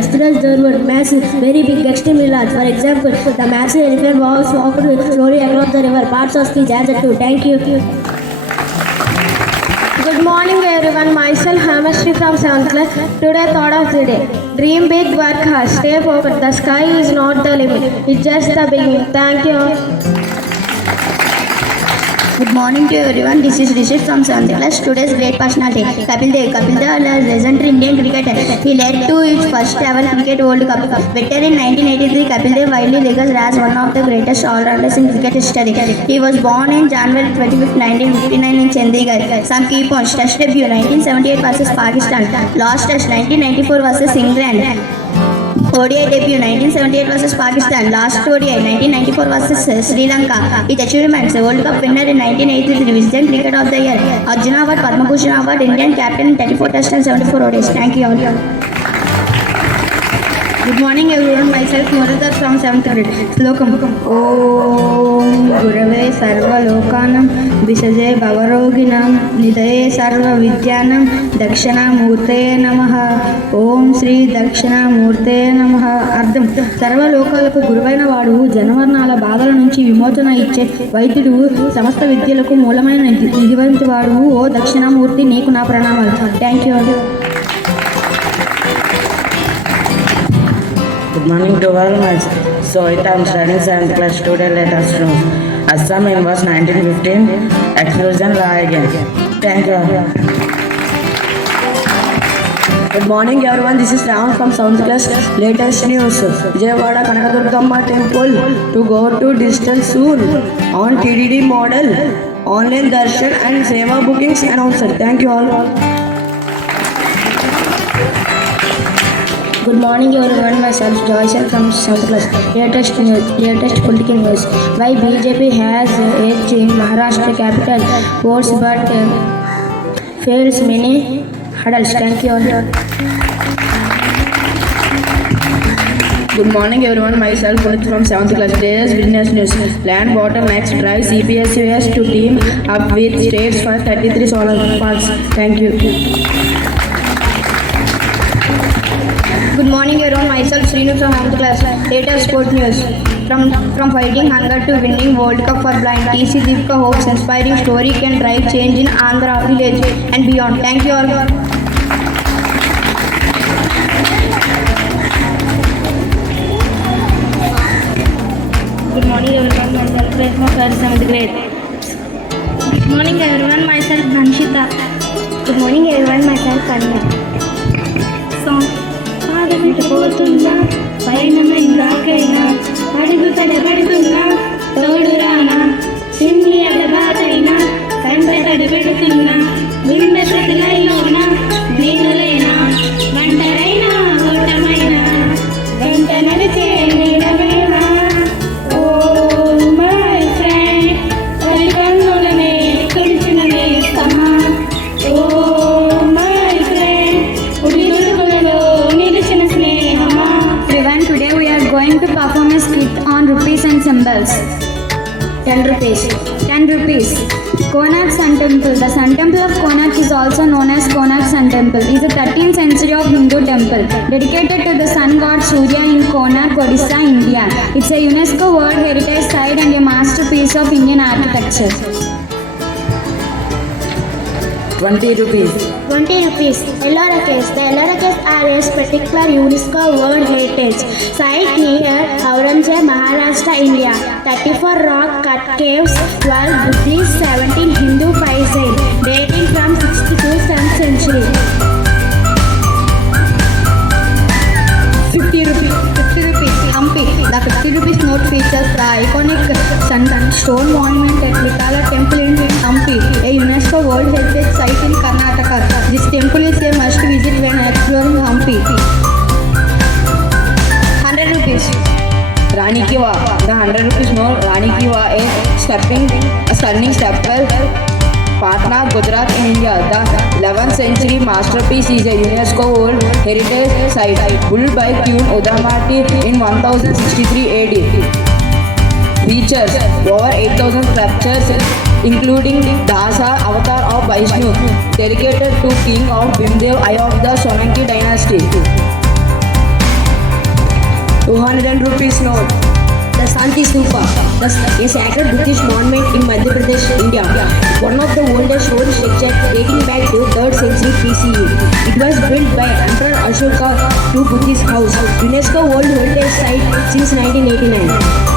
asteroids there were massive, very big, extremely large. For example, the massive elephant walked slowly across the river. Parts of speech answer too. Thank you. Good morning everyone, myself Hamashri from 7th class. Today thought of the day. Dream big, work hard, stay focused. The sky is not the limit, it's just the beginning. Thank you. Good morning to everyone. This is Rishit from 7th class. Today's great personality, Kapil Dev. Kapil Dev was legendary Indian cricketer. He led to its first ever cricket World Cup. Better in 1983, Kapil Dev widely regarded as one of the greatest all-rounders in cricket history. He was born in January 25, 1959 in Chandigarh. Some key points: Test debut 1978 versus Pakistan. Last Test 1994 versus England. ODI debut 1978 versus Pakistan. Last ODI 1994 versus Sri Lanka. His achievements: World Cup winner in 1983, Wisden Cricket of the Year, Arjuna Award, Padma Bhushan Award, Indian captain in 34 Tests and 74 ODIs. Thank you all. Good morning everyone, myself Muradhar from 7th grade. Slokam. Om Gurave Sarva Lokanam Visaje Bhavaroginam Nidaye Sarva Vidyanam Dakshana Murte Namaha. Om Sri Dakshana Murte Namaha. అర్థం సర్వలోకాలకు గురువైన వాడు జనవర్ణాల బాధల నుంచి విమోచన ఇచ్చే వైద్యుడు, సమస్త విద్యలకు మూలమైన నిధివంతి వాడు. ఓ దక్షిణామూర్తి, నీకు నా ప్రణామాలు. Thank you. Good morning to all. So I am studying 7th class. Today let us know Assam in was 1915. Exclusion law again. Thank you. Good morning everyone, this is Ram from 7th class. Latest news: Vijayawada Kanakadurgamma temple to go to digital soon on TDD model. Online darshan and seva bookings announced. Thank you all. Good morning everyone, myself Joyce from 7th class. Latest news, latest political news. Why BJP has edged in Maharashtra capital votes but fails many hurdles. Thank you all. Good morning everyone, myself Punit from 7th class. Today's business news: land bottlenecks drive CPSUs to team up with states for 33 solar parks. Thank you. Good morning everyone, myself Srinu from 9th class. Latest sport news. From fighting hunger to winning World Cup for blind, TC Deepika hopes inspiring story can drive change in Andhra village and beyond. Thank you all. Good morning everyone, myself Reshma from 7th grade. Good morning everyone, myself Dhanshita. Good morning everyone, myself Kanya. Song. పోతున్నా పయనమైనా అడుగు తడబడుతున్నా తోడు రానా సిన్ని అడబాతైనా కంట తడబెడుతున్నా గుండె ప్రతిలైలోన నీరులైనా వంటరైనా ఓటమైనా వెంట నడిచే నీడమైనా. Oh my friend, తల్లి కన్నులనే తుడిచిన నేస్తమా. ఓ మై ఫ్రెండ్, ఉడిదుడుకులలో నిలిచిన స్నేహమా. Everyone, today we are going to perform a skit on rupees and symbols. 10 rupees. 10 rupees. Konark Sun Temple. The Sun Temple of Konark is also known as Konark Sun Temple. It is a 13th century of Hindu temple dedicated to the sun god Surya in Konark, Odisha, India. It's a UNESCO World Heritage Site and a masterpiece of Indian architecture. 20 rupees. 20 rupees. Ellora Caves. The Ellora Caves are a particular UNESCO World Heritage Site near Aurangzeb, Maharashtra, India. 34 rock cut caves, 12 Buddhist, 17 Hindu paisane, dating from 6th to 7th century. 50 rupees. 50 rupees. Hampi. The 50 rupees note features the iconic stone monument at Vitala Temple in Hampi, a UNESCO World Heritage Site in Karnataka. This temple is a must visit when exploring Hampi. 100 rupees. Rani Ki Vav. The 100 rupees note, Rani Ki Vav, a stunning stepwell, Patna, Gujarat in India. The 11th century masterpiece is a UNESCO World Heritage Site, built by Queen Udamati in 1063 AD. Features over 8,000 sculptures, including Dasa, avatar of Vishnu, dedicated to King of Vimdev, eye of the Solanki dynasty. 200 rupees note. The Santi Stupa, a sacred Buddhist monument in Madhya Pradesh, India. One of the oldest stone structures dating back to 3rd century BCE. It was built by Emperor Ashoka to Buddhist house, UNESCO World Heritage Site since 1989.